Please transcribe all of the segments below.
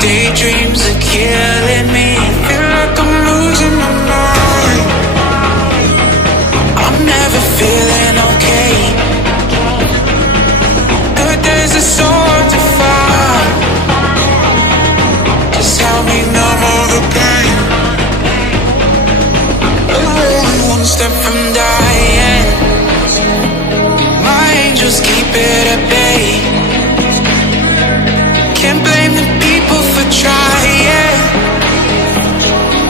Daydreams are killing me. Feel like I'm losing my mind. I'm never feeling okay. Good days are so hard to find. Just help me numb all the pain. I'm only one step from dying. My angels keep it at bay. Can't blame the people for trying.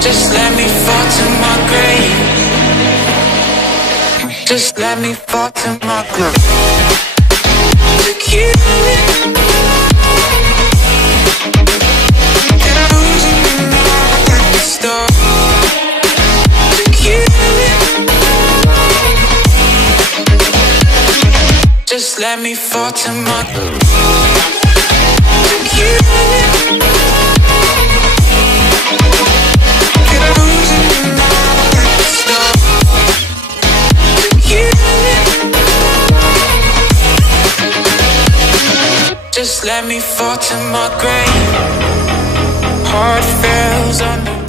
Just let me fall to my grave. Just let me fall to my grave. To kill it. Can I lose it at the start? To kill it. Just let me fall to my grave. To kill it. Can I lose it at the start? To kill it. Just let me fall to my grave. Heart fails under